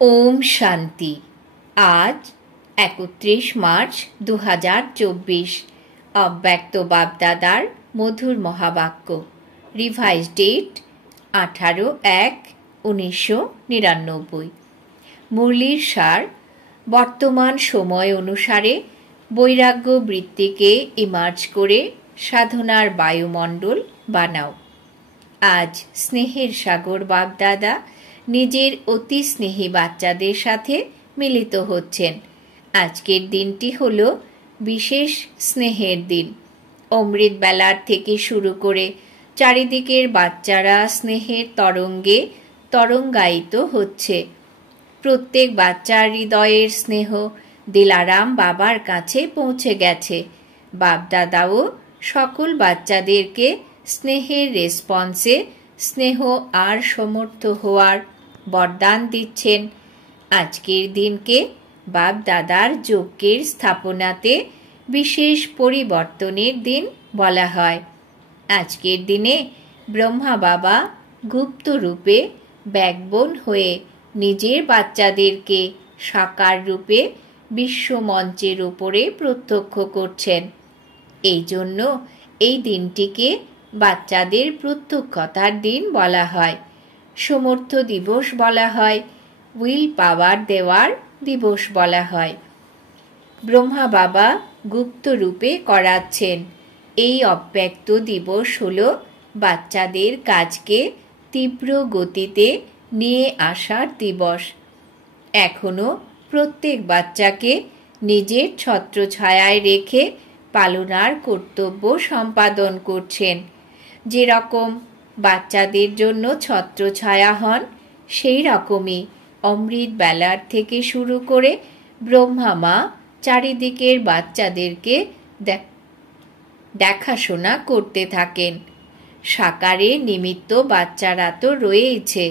ओम शांति। आज 31 मार्च 2024 अव्यक्त बापदादार मधुर महावाक्य। Revise date 18/1/1999। मुरलीर सार बर्तमान समय अनुसारे बैराग्य बृत्तिके इमार्ज करे साधनार वायुमंडल बानाओ। आज स्नेहेर सागर बापदादा निजेर अति स्नेही बाच्चादेर साथे मिलित होच्छेन। आजकेर दिनटी हलो विशेष स्नेहेर दिन। अमृत बेलार थेके शुरू करे चारिदिकेर बाच्चारा स्नेहेर तरंगे तरंगायित होच्छे। प्रत्येक बाच्चार हृदयेर स्नेह दिलाराम बाबार काछे पौंछे गेछे। बापदादाओ सकल बाच्चादेरके स्नेहेर रेसपन्से स्नेह आर समर्थ होवार बरदान दिच्छेन। आजकेर दिनके बापदादार यज्ञेर स्थापनाते विशेष परिवर्तनेर दिन बला हय। आजकेर दिने ब्रह्मा बाबा गुप्त रूपे बैकबोन हये निजेर बाच्चादेरके साकार रूपे विश्व मंचेर उपरे प्रत्यक्ष करछेन। एई जोन्नो एई दिनटिके बाच्चादेर प्रत्यक्षतार दिन बला हय। समर्थ दिवस बला हय, उइल पावर देवार दिवस बला हय। ब्रह्मा बाबा गुप्त रूपे कराच्छेन। एई अव्यक्त दिवस हलो बाच्चादेर काजके तीव्र गतिते निये आसार दिवस। एखोनो प्रत्येक बाच्चाके निजेर छत्रछायाय रेखे पालनार कर्तव्य सम्पादन करछेन। जे रकम बाच्चादेर जोन्नो छत्रछाया हन सेई रकमई अमृत बेलार थेके शुरू करे ब्रह्मा मा चारिदिकेर बाच्चादेरके देखाशोना करते थाकेन। साकारे निमित्त बाच्चारा तो रयेइछे,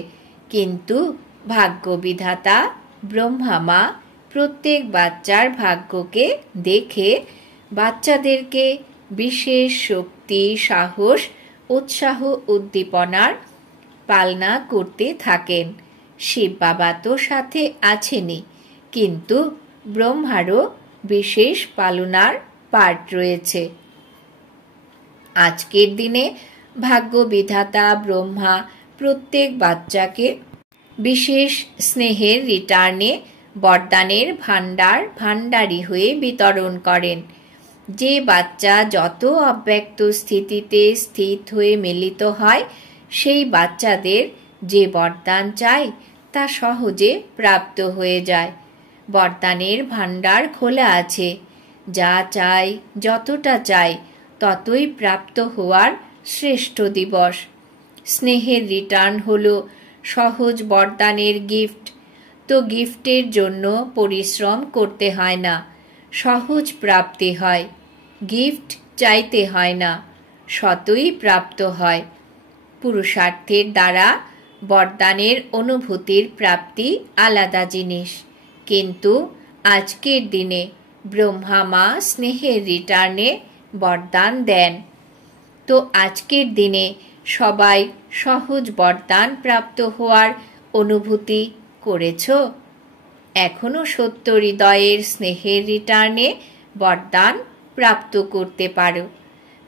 किन्तु भाग्य विधाता ब्रह्मा मा प्रत्येक बाच्चार भाग्यके देखे बाच्चादेरके विशेष शक्ति साहस उत्साह उद्दीपनार पालना करते थाकेन। शिव बाबा तो साथे आछेनी, किन्तु ब्रह्मारो विशेष पालनार पार्ट रयेछे। आजकेर दिने भाग्य विधाता ब्रह्मा प्रत्येक बाच्चाके विशेष स्नेहेर रिटार्ने बरदानेर भाण्डार भाण्डारी हये वितरण करेन। जे बाच्चा যত अव्यक्त स्थितिते स्थित हये मिलित हय सेई बाच्चादेर जे बरदान चाय ता सहजे प्राप्त हये जाय। बरदानेर भाण्डार खोला आछे, जा चाय যতটা चाय ततई प्राप्त होवार श्रेष्ठ दिवस। स्नेहेर रिटार्न हलो सहज बरदानेर गिफ्ट। तो गिफ्टेर जोन्नो परिश्रम करते हय ना, सहज प्राप्ति हय। गिफ्ट चाइते हय ना, सतई प्राप्त हय। पुरुषार्थेर द्वारा बरदानेर अनुभूतिर प्राप्ति आलादा जिनिस, किन्तु आजकेर दिने ब्रह्मा मा स्नेहेर रिटार्ने बरदान देन। तो आजकेर दिने सबाई सहज बरदान प्राप्त होवार अनुभूति करेछो? एखोनो सत्य हृदयेर स्नेहेर रिटार्ने बरदान प्राप्त करते पारो।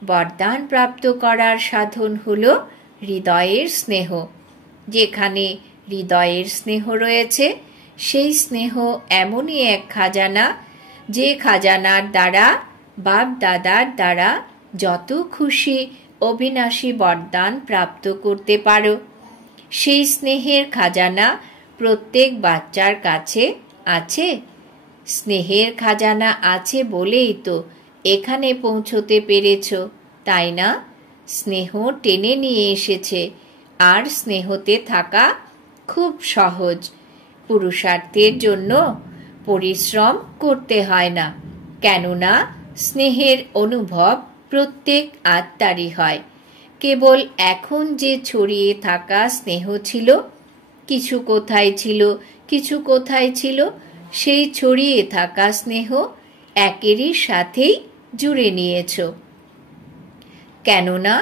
बरदान प्राप्त करार साधन हलो हृदयेर स्नेह। जेखाने हृदयेर स्नेह रयेछे सेई स्नेह एमनई एक खाजाना जे खाजानार द्वारा बाप दादार द्वारा যত खुशी अविनाशी बरदान प्राप्त करते पारो। सेई स्नेहेर खाजाना प्रत्येक बाच्चार काछे आछे। स्नेहेर खाजाना आछे बोलेई तो एखाने पौंछते पेरेछो, ताई ना? स्नेह टेने निये एसेछे आर स्नेहते थाका खूब सहज। पुरुषार्थेर जोन्नो परिश्रम करते हय ना, केनना स्नेहेर अनुभव प्रत्येक आत्मारই হয়। केवल এখন যে ছড়িয়ে থাকা স্নেহ ছিল, কিছু কোথায় ছিল কিছু কোথায় ছিল, সেই ছড়িয়ে থাকা স্নেহ একেরই সাথেই জুড়ে নিয়েছো। কেননা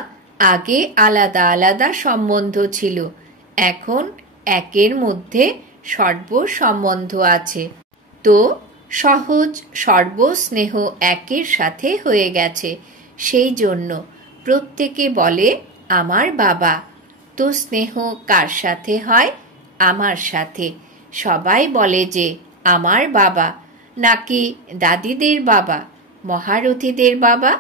আগে আলাদা আলাদা সম্বন্ধ ছিল, এখন একের মধ্যে সর্বসম্বন্ধ আছে। তো সহজ সর্বস্নেহ একের সাথে হয়ে গেছে, সেই জন্য প্রত্যেকে বলে আমার বাবা। তো স্নেহ কার সাথে হয়? আমার সাথে। সবাই বলে যে আমার বাবা, নাকি দাদিদের বাবা, মহারথীদের বাবা?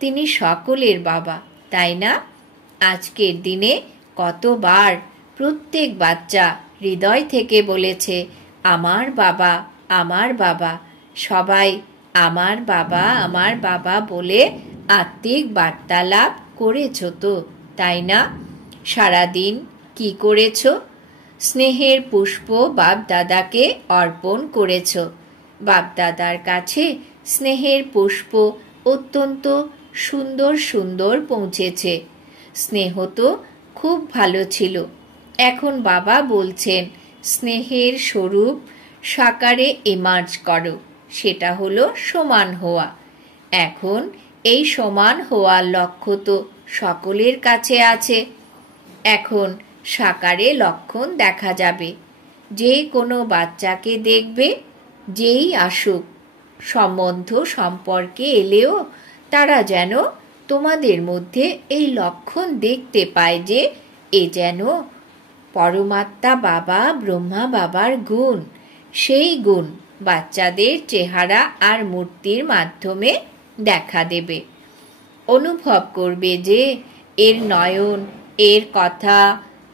তিনি সকলের বাবা, তাই না? আজকের দিনে কতবার প্রত্যেক বাচ্চা হৃদয় থেকে বলেছে আমার বাবা, আমার বাবা। সবাই আমার বাবা বলে আত্মিক বার্তালাপ করেছ তো, তাই না? সারাদিন কি করেছ? স্নেহের পুষ্প বাপ দাদাকে অর্পণ করেছ। বাপ দাদার কাছে স্নেহের পুষ্প অত্যন্ত সুন্দর সুন্দর পৌঁছেছে। স্নেহ তো খুব ভালো ছিল। এখন বাবা বলছেন স্নেহের স্বরূপ সাকারে ইমার্জ করো, সেটা হলো সমান হওয়া। এখন এই সমান হওয়ার লক্ষ্য তো সকলের কাছে আছে। এখন সাকারে লক্ষণ দেখা যাবে। যে কোনো বাচ্চাকে দেখবে, যেই আসুক সম্বন্ধ সম্পর্কে এলেও তারা যেন তোমাদের মধ্যে এই লক্ষণ দেখতে পায় যে এ যেন পরমাত্মা বাবা, ব্রহ্মা বাবার গুণ। সেই গুণ বাচ্চাদের চেহারা আর মূর্তির মাধ্যমে দেখা দেবে। অনুভব করবে যে এর নয়ন, এর কথা,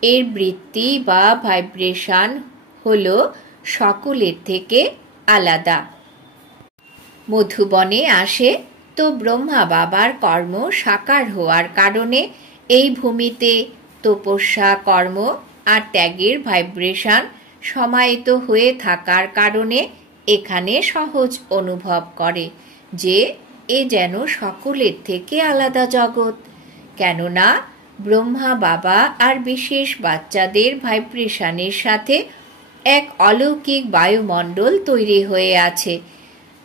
এর বৃত্তি বা ভাইব্রেশন হলো সকলের থেকে আলাদা। মধুবনে আসে তো ব্রহ্মা বাবার কর্ম সাকার হওয়ার কারণে এই ভূমিতে তপস্যা, কর্ম আর ত্যাগের ভাইব্রেশন সমাহিত হয়ে থাকার কারণে এখানে সহজ অনুভব করে যে এ যেন সকলের থেকে আলাদা জগৎ। কেননা ব্রহ্মা বাবা আর বিশেষ বাচ্চাদের ভাইব্রেশনের সাথে এক অলৌকিক বায়ুমণ্ডল তৈরি হয়ে আছে।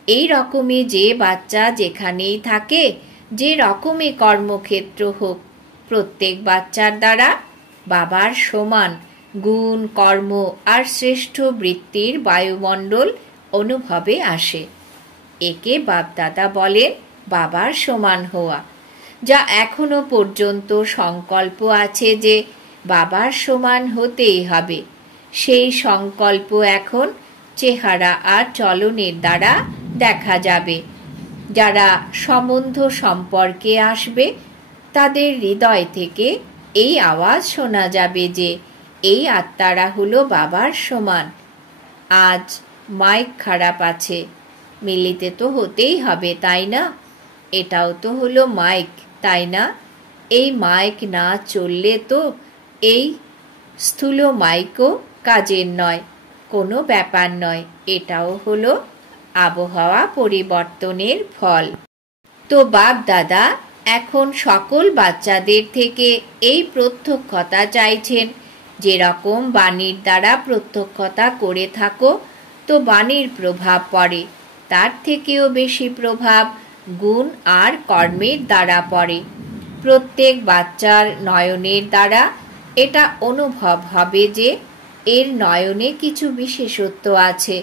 এই রকমই যে বাচ্চা যেখানেই থাকে, যে রকমই কর্মক্ষেত্র হোক, প্রত্যেক বাচ্চার দ্বারা বাবার সমান গুণ, কর্ম আর শ্রেষ্ঠ বৃত্তির বায়ুমণ্ডল অনুভবে আসে। একে বাপদাদা বলেন বাবার সমান হওয়া। যা এখনো পর্যন্ত সংকল্প আছে যে বাবার সমান হতেই হবে, সেই সংকল্প এখন চেহারা আর চলনের দ্বারা দেখা যাবে। যারা সম্বন্ধ সম্পর্কে আসবে তাদের হৃদয় থেকে এই আওয়াজ শোনা যাবে যে এই আত্মারা হলো বাবার সমান। আজ মাইক খারাপ আছে, মিলিতে তো হতেই হবে, তাই না? এটাও তো হলো মাইক, তাই না? এই মাইক না চললে তো এই স্থূল মাইকও কাজের নয়, কোনো ব্যাপার নয়। এটাও হলো আবহাওয়া পরিবর্তনের ফল। তো বাপ দাদা এখন সকল বাচ্চাদের থেকে এই প্রত্যক্ষতা চাইছেন। যেরকম বাণীর দ্বারা প্রত্যক্ষতা করে থাকো তো বাণীর প্রভাব পড়ে, তার থেকেও বেশি প্রভাব গুণ আর কর্মের দ্বারা পড়ে। প্রত্যেক বাচ্চার নয়নের দ্বারা এটা অনুভব হবে যে এর নয়নে কিছু বিশেষত্ব আছে।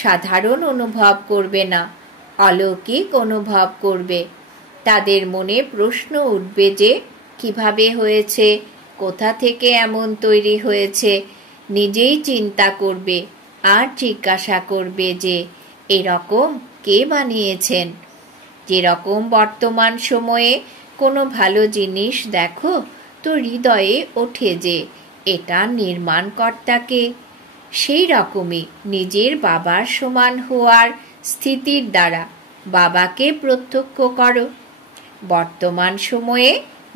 সাধারণ অনুভব করবে না, অলৌকিক অনুভব করবে। তাদের মনে প্রশ্ন উঠবে যে কিভাবে হয়েছে, কোথা থেকে এমন তৈরি হয়েছে। নিজেই চিন্তা করবে আর জিজ্ঞাসা করবে যে এরকম কে বানিয়েছেন। যেরকম বর্তমান সময়ে কোনো ভালো জিনিস দেখো তো হৃদয়ে ওঠে যে এটা নির্মাণকর্তাকে। সেই রকমই নিজের বাবার সমান হওয়ার স্থিতির দ্বারা বাবাকে প্রত্যক্ষ করো। বর্তমান সময়ে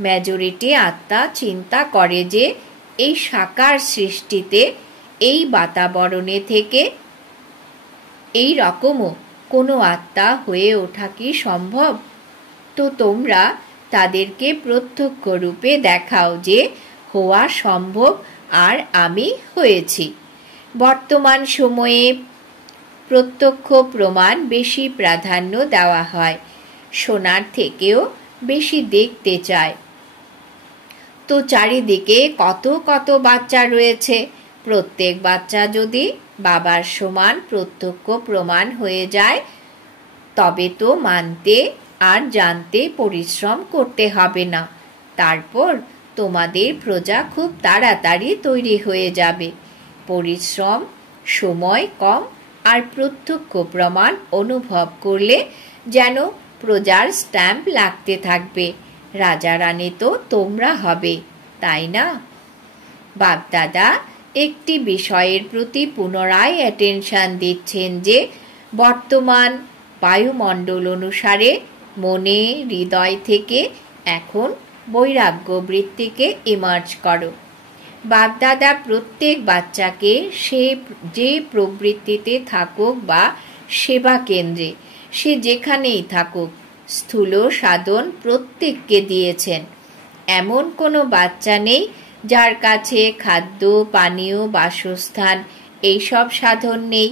মেজরিটি আত্মা চিন্তা করে যে এই সাকার সৃষ্টিতে, এই বাতাবরণে থেকে এই রকমও কোনো আত্মা হয়ে ওঠা কি সম্ভব? তো তোমরা তাদেরকে প্রত্যক্ষ রূপে দেখাও যে হওয়া সম্ভব আর আমি হয়েছি। বর্তমান সময়ে প্রত্যক্ষ প্রমাণ বেশি প্রাধান্য দেওয়া হয়, শোনার থেকেও বেশি দেখতে চায়। তো চারিদিকে কত কত বাচ্চা রয়েছে, প্রত্যেক বাচ্চা যদি বাবার সমান প্রত্যক্ষ প্রমাণ হয়ে যায় তবে তো মানতে আর জানতে পরিশ্রম করতে হবে না। তারপর তোমাদের প্রজা খুব তাড়াতাড়ি তৈরি হয়ে যাবে। পরিশ্রম, সময় কম আর প্রত্যক্ষ প্রমাণ অনুভব করলে যেন প্রজার স্ট্যাম্প লাগতে থাকবে। রাজা রানী তো তোমরা হবে, তাই না? বাপদাদা একটি বিষয়ের প্রতি পুনরায় অ্যাটেনশন দিচ্ছেন যে বর্তমান বায়ুমণ্ডল অনুসারে মনে হৃদয় থেকে এখন বৈরাগ্য বৃত্তিকে ইমার্জ করো। বাপদাদা প্রত্যেক বাচ্চাকে সে যে প্রবৃত্তিতে থাকুক বা সেবা কেন্দ্রে সে যেখানেই থাকুক স্থূল সাধন প্রত্যেককে দিয়েছেন। এমন কোনো বাচ্চা নেই যার কাছে খাদ্য, পানীয়, বাসস্থান এইসব সাধন নেই।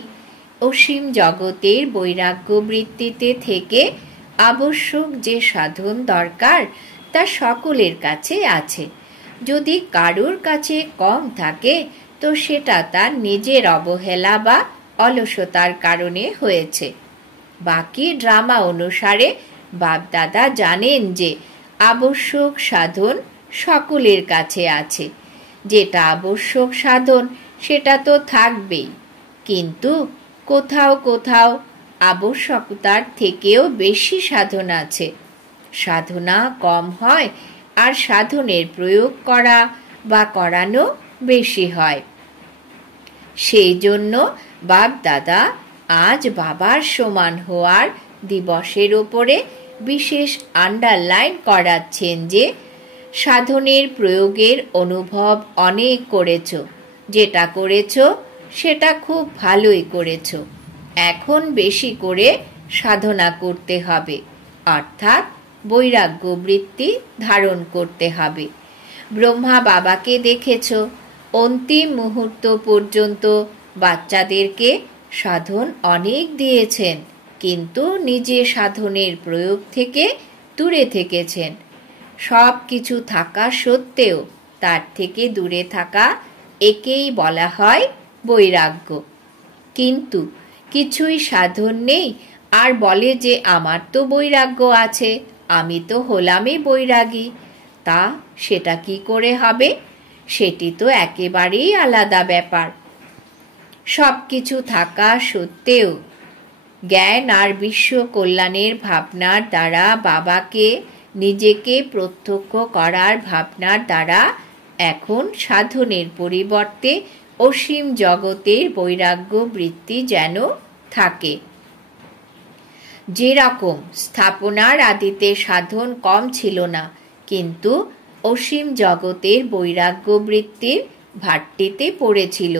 অসীম জগতের বৈরাগ্য বৃত্তিতে থেকে আবশ্যক যে সাধন দরকার তা সকলের কাছে আছে। যদি কারুর কাছে কম থাকে তো সেটা তার নিজের অবহেলা বা অলসতার কারণে হয়েছে। বাকি ড্রামা অনুসারে বাপদাদা জানেন যে আবশ্যক সাধন সকলের কাছে আছে। যেটা আবশ্যক সাধন সেটা তো থাকবেই, কিন্তু কোথাও কোথাও আবশ্যকতার থেকেও বেশি সাধন আছে। সাধনা কম হয় আর সাধনের প্রয়োগ করা বা করানো বেশি হয়। সেই জন্য বাপদাদা আজ বাবার সমান হওয়ার দিবসের ওপরে বিশেষ আন্ডারলাইন করাচ্ছেন যে সাধনের প্রয়োগের অনুভব অনেক করেছ, যেটা করেছ সেটা খুব ভালোই করেছ। এখন বেশি করে সাধনা করতে হবে, অর্থাৎ বৈরাগ্য বৃত্তি ধারণ করতে হবে। ব্রহ্মা বাবাকে দেখেছ, অন্তিম মুহূর্ত পর্যন্ত বাচ্চাদেরকে সাধন অনেক দিয়েছেন, কিন্তু নিজে সাধনের প্রয়োগ থেকে দূরে থেকেছেন। সব কিছু থাকা সত্ত্বেও তার থেকে দূরে থাকা একেই বলা হয় বৈরাগ্য। কিন্তু কিছুই সাধন নেই আর বলে যে আমার তো বৈরাগ্য আছে, আমি তো হলামই বৈরাগী। তা সেটা কি করে হবে? সেটি তো একেবারেই আলাদা ব্যাপার। সব কিছু থাকা সত্ত্বেও জ্ঞান আর বিশ্ব কল্যাণের ভাবনার দ্বারা বাবাকে নিজেকে প্রত্যক্ষ করার ভাবনার দ্বারা এখন সাধনের পরিবর্তে অসীম জগতের বৈরাগ্য বৃত্তি যেন থাকে। যেরকম স্থাপনার আদিতে সাধন কম ছিল না, কিন্তু অসীম জগতের বৈরাগ্য বৃত্তির ঘাটতিতে পড়েছিল।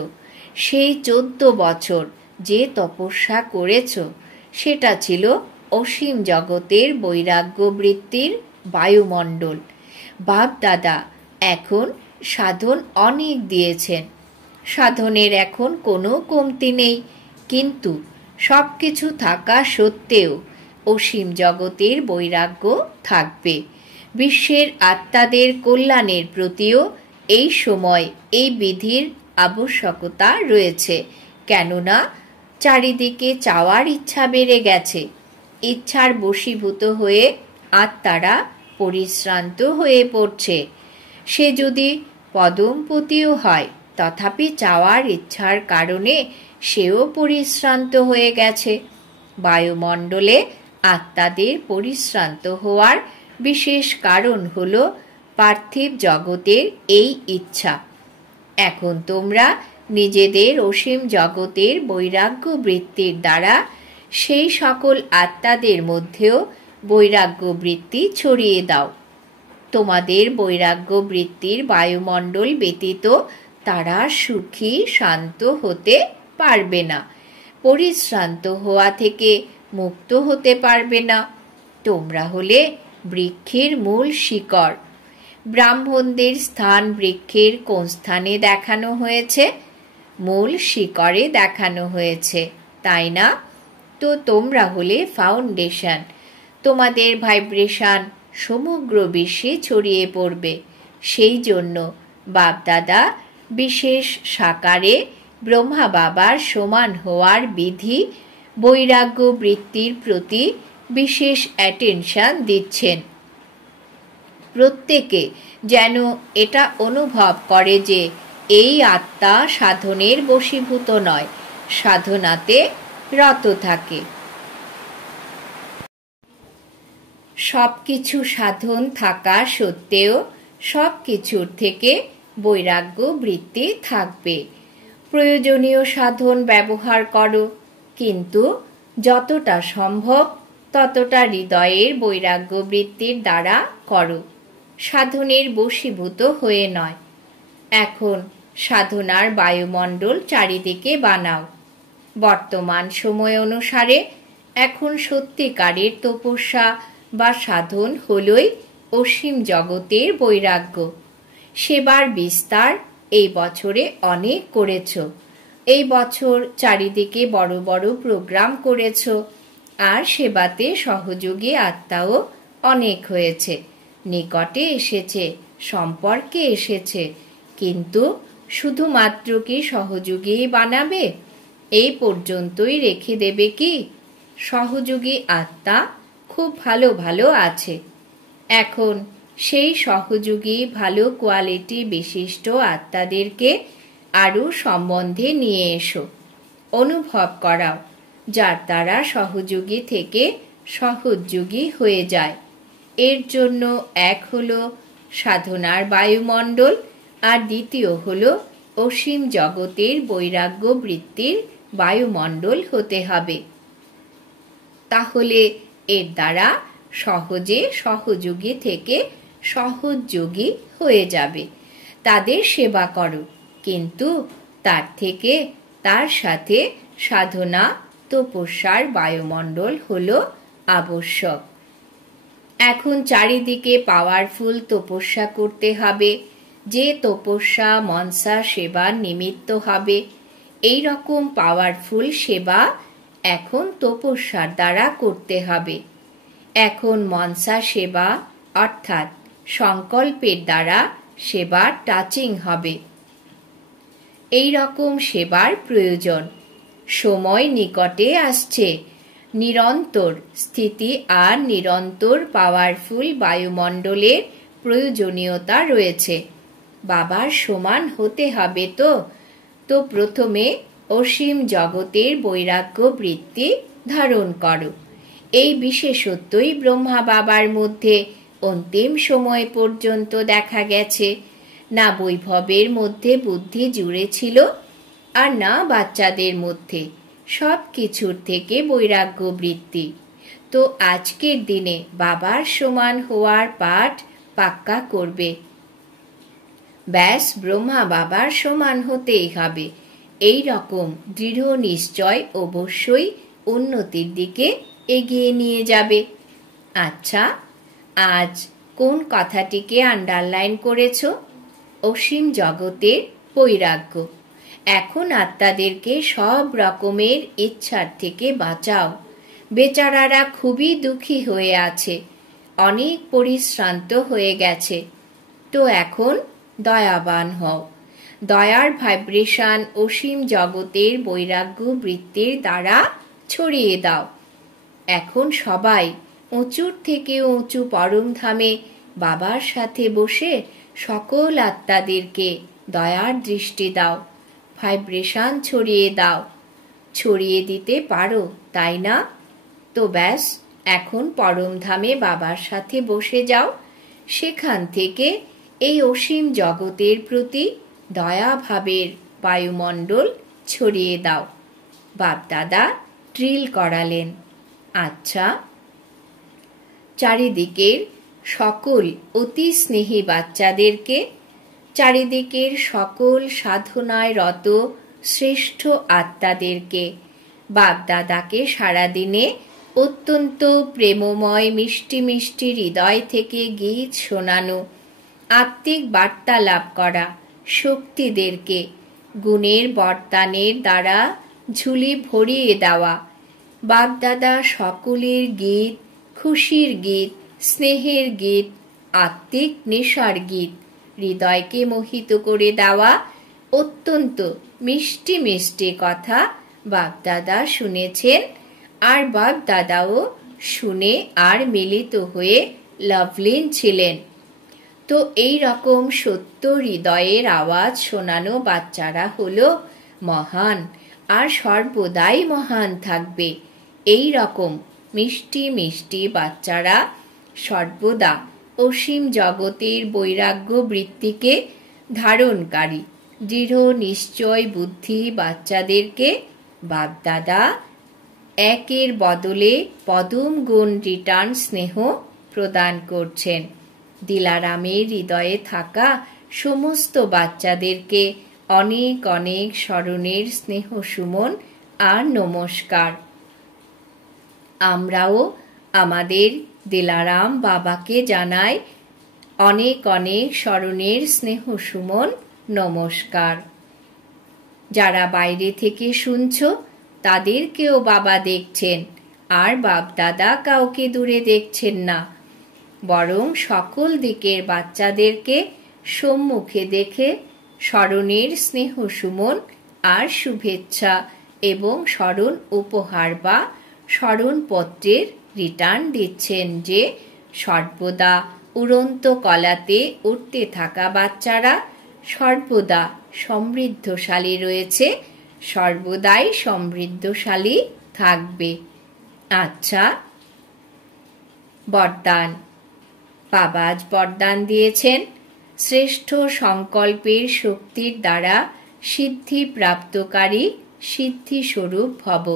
সেই 14 বছর যে তপস্যা করেছ সেটা ছিল অসীম জগতের বৈরাগ্য বৃত্তির বায়ুমণ্ডল। বাপদাদা এখন সাধন অনেক দিয়েছেন, সাধনের এখন কোনো কমতি নেই, কিন্তু সব কিছু থাকা সত্ত্বেও অসীম জগতের বৈরাগ্য থাকবে। বিশ্বের আত্মাদের কল্যাণের প্রতিও এই সময় এই বিধির আবশ্যকতা রয়েছে, কেননা চারিদিকে চাওয়ার ইচ্ছা বেড়ে গেছে। ইচ্ছার বশীভূত হয়ে আত্মারা পরিশ্রান্ত হয়ে পড়ছে। সে যদি পদমপতিও হয় তথাপি চাওয়ার ইচ্ছার কারণে সেও পরিশ্রান্ত হয়ে গেছে। বায়ুমণ্ডলে আত্মাদের পরিশ্রান্ত হওয়ার বিশেষ কারণ হল পার্থিব জগতের এই ইচ্ছা। এখন তোমরা নিজেদের অসীম জগতের বৈরাগ্য বৃত্তির দ্বারা সেই সকল আত্মাদের মধ্যেও বৈরাগ্য বৃত্তি ছড়িয়ে দাও। তোমাদের বৈরাগ্য বৃত্তির বায়ুমণ্ডল ব্যতীত তারা সুখী শান্ত হতে পারবে না, পরিশ্রান্ত হওয়া থেকে মুক্ত হতে পারবে না। তোমরা হলে বৃক্ষের মূল শিকড়। ব্রাহ্মণদের স্থান বৃক্ষের কোন স্থানে দেখানো হয়েছে? মূল শিকড়ে দেখানো হয়েছে, তাই না? তো তোমরা হলে ফাউন্ডেশন। তোমাদের ভাইব্রেশন সমগ্র বিশ্বে ছড়িয়ে পড়বে। সেই জন্য বাপদাদা বিশেষ সাকারে ব্রহ্মা বাবার সমান হওয়ার বিধি, বৈরাগ্য বৃত্তির প্রতি বিশেষ অ্যাটেনশন দিচ্ছেন। প্রত্যেকে যেন এটা অনুভব করে যে এই আত্মা সাধনের বশীভূত নয়, সাধনাতে রত থাকে। সবকিছু সাধন থাকা সত্ত্বেও সবকিছুর থেকে বৈরাগ্য বৃত্তি থাকবে। প্রয়োজনীয় সাধন ব্যবহার করো, কিন্তু যতটা সম্ভব ততটা হৃদয়ের বৈরাগ্য বৃত্তির দ্বারা করো, সাধনের বশীভূত হয়ে নয়। এখন সাধনার বায়ুমণ্ডল চারিদিকে বানাও। বর্তমান সময় অনুসারে এখন সত্যিকারের তপস্যা বা সাধন হলই অসীম জগতের বৈরাগ্য। সেবার বিস্তার এই বছরে অনেক করেছ। এই বছর চারিদিকে বড় বড় প্রোগ্রাম করেছ, আর সেবাতে সহযোগী আত্মাও অনেক হয়েছে, নিকটে এসেছে, সম্পর্কে এসেছে। কিন্তু শুধুমাত্র কি সহযোগী বানাবে? এই পর্যন্তই রেখে দেবে কি? সহযোগী আত্মা খুব ভালো ভালো আছে। এখন সেই সহযোগী ভালো কোয়ালিটি বিশিষ্ট আত্মাদেরকে আরও সম্বন্ধে নিয়ে এসো, অনুভব করাও, যার দ্বারা সহযোগী থেকে সহযোগী হয়ে যায়। এর জন্য এক হলো সাধনার বায়ুমণ্ডল, আর দ্বিতীয় হলো অসীম জগতের বৈরাগ্য বৃত্তির বায়ুমণ্ডল হতে হবে। তাহলে এর দ্বারা সহজে সহযোগী থেকে সহযোগী হয়ে যাবে। তাদের সেবা করো, কিন্তু তার থেকে তার সাথে সাধনা তপস্যার বায়ুমণ্ডল হলো আবশ্যক। এখন চারিদিকে পাওয়ারফুল তপস্যা করতে হবে, যে তপস্যা মনসা সেবার নিমিত্ত হবে। এই রকম পাওয়ারফুল সেবা এখন তপস্যার দ্বারা করতে হবে। এখন মনসা সেবা অর্থাৎ সংকল্পের দ্বারা সেবার টাচিং হবে। এই রকম সেবার প্রয়োজন। সময় নিকটে আসছে। নিরন্তর স্থিতি আর নিরন্তর পাওয়ারফুল বায়ুমণ্ডলের প্রয়োজনীয়তা রয়েছে। বাবার সমান হতে হবে তো প্রথমে অসীম জগতের বৈরাগ্য বৃত্তি ধারণ করো। এই বিশেষত্বই ব্রহ্মা বাবার মধ্যে অন্তিম সময় পর্যন্ত দেখা গেছে। না বৈভবের মধ্যে বুদ্ধি জুড়ে ছিল, আর না বাচ্চাদের মধ্যে। সব কিছুর থেকে বৈরাগ্য বৃত্তি। তো আজকের দিনে বাবার সমান হওয়ার পাঠ পাক্কা করবে। ব্যাস ব্রহ্মা বাবার সমান হতেই হবে, এই রকম দৃঢ় নিশ্চয় অবশ্যই উন্নতির দিকে এগিয়ে নিয়ে যাবে। আচ্ছা, আজ কোন কথাটিকে আন্ডারলাইন করেছ? অসীম জগতের বৈরাগ্য। এখন আত্মাদেরকে সব রকমের ইচ্ছার থেকে বাঁচাও। বেচারারা খুবই দুঃখী হয়ে আছে, অনেক পরিশ্রান্ত হয়ে গেছে। তো এখন দয়াবান হও। দয়ার ভাইব্রেশন অসীম জগতের বৈরাগ্য বৃত্তির দ্বারা ছড়িয়ে দাও। এখন সবাই উঁচুর থেকে উঁচু পরমধামে বাবার সাথে বসে সকল আত্মাদেরকে দয়ার দৃষ্টি দাও, ভাইব্রেশন ছড়িয়ে দাও। ছড়িয়ে দিতে পারো, তাই না? তো ব্যাস এখন পরমধামে বাবার সাথে বসে যাও। সেখান থেকে এই অসীম জগতের প্রতি দয়াভাবের বায়ুমণ্ডল ছড়িয়ে দাও। বাপদাদা ড্রিল করালেন। আচ্ছা, চারিদিকের সকল অতি স্নেহী বাচ্চাদেরকে, চারিদিকের সকল সাধনায় রত শ্রেষ্ঠ আত্মাদেরকে বাপদাদাকে সারাদিনে অত্যন্ত প্রেমময় মিষ্টি মিষ্টি হৃদয় থেকে গীত শোনানো, আত্মিক বার্তা লাভ করা শক্তিদেরকে গুণের বরদানের দ্বারা ঝুলি ভরিয়ে দেওয়া। বাপদাদা সকলের গীত, খুশির গীত, স্নেহের গীত, আত্মিক নেশার গীত হৃদয়কে মোহিত করে দেওয়া, অত্যন্ত মিষ্টি মিষ্টি কথা বাপদাদা শুনেছেন, আর বাপদাদাও শুনে আর মিলিত হয়ে লাভলীন ছিলেন। তো এই রকম সত্য হৃদয়ের আওয়াজ শোনানো বাচ্চারা হলো মহান, আর সর্বদাই মহান থাকবে। এই রকম মিষ্টি মিষ্টি বাচ্চারা সর্বদা অসীম জগতের বৈরাগ্য বৃত্তিকে ধারণকারী দৃঢ় নিশ্চয় বুদ্ধি বাচ্চাদেরকে বাপদাদা একের বদলে পদম গুণ রিটার্ন স্নেহ প্রদান করছেন। দিলারামের হৃদয়ে থাকা সমস্ত বাচ্চাদেরকে অনেক অনেক স্মরণের স্নেহ সুমন আর নমস্কার। আমরাও আমাদের দিলারাম বাবাকে জানাই অনেক অনেক স্মরণের স্নেহ সুমন নমস্কার। যারা বাইরে থেকে শুনছ তাদেরকেও বাবা দেখছেন, আর বাপদাদা কাউকে দূরে দেখছেন না, বরং সকল দিকের বাচ্চাদেরকে সম্মুখে দেখে স্মরণের স্নেহ সুমন আর শুভেচ্ছা এবং স্মরণ উপহার বা স্মরণপত্রের রিটার্ন দিচ্ছেন, যে সর্বদা উড়ন্ত কলাতে উঠতে থাকা বাচ্চারা সর্বদা সমৃদ্ধশালী রয়েছে, সর্বদাই সমৃদ্ধশালী থাকবে। আচ্ছা, বরদান। বাবা আজ বরদান দিয়েছেন, শ্রেষ্ঠ সংকল্পের শক্তির দ্বারা সিদ্ধি প্রাপ্তকারী সিদ্ধিস্বরূপ ভব।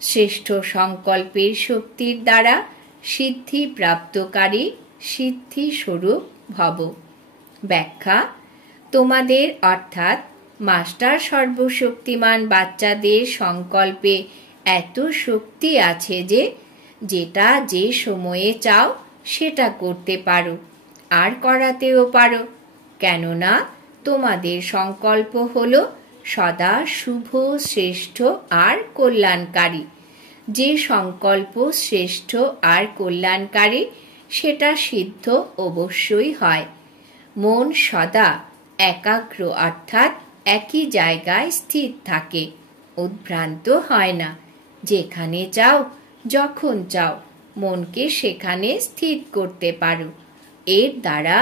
শ্রেষ্ঠ সংকল্পের শক্তির দ্বারা সিদ্ধি প্রাপ্তকারী সিদ্ধিস্বরূপ ভব। ব্যাখ্যা: তোমাদের অর্থাৎ মাস্টার সর্বশক্তিমান বাচ্চাদের সংকল্পে এত শক্তি আছে যে যেটা যে সময়ে চাও সেটা করতে পারো, আর করাতেও পারো, কেননা তোমাদের সংকল্প হলো সদা শুভ, শ্রেষ্ঠ আর কল্যাণকারী। যে সংকল্প শ্রেষ্ঠ আর কল্যাণকারী সেটা সিদ্ধ অবশ্যই হয়। মন সদা একাগ্র অর্থাৎ একই জায়গায় স্থির থাকে, উদ্ভ্রান্ত হয় না। যেখানে চাও, যখন চাও, মনকে সেখানে স্থির করতে পারো। এর দ্বারা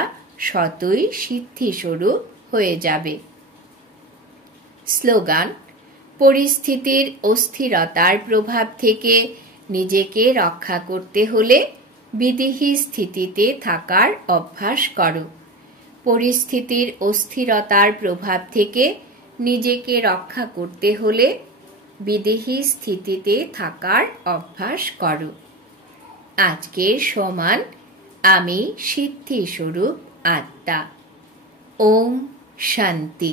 সতই সিদ্ধিস্বরূপ হয়ে যাবে। স্লোগান: পরিস্থিতির অস্থিরতার প্রভাব থেকে নিজেকে রক্ষা করতে হলে বিদেহী স্থিতিতে থাকার অভ্যাস করো। পরিস্থিতির অস্থিরতার প্রভাব থেকে নিজেকে রক্ষা করতে হলে বিদেহী স্থিতিতে থাকার অভ্যাস করো। আজকের সমান আমি সিদ্ধিস্বরূপ আত্মা। ওম শান্তি।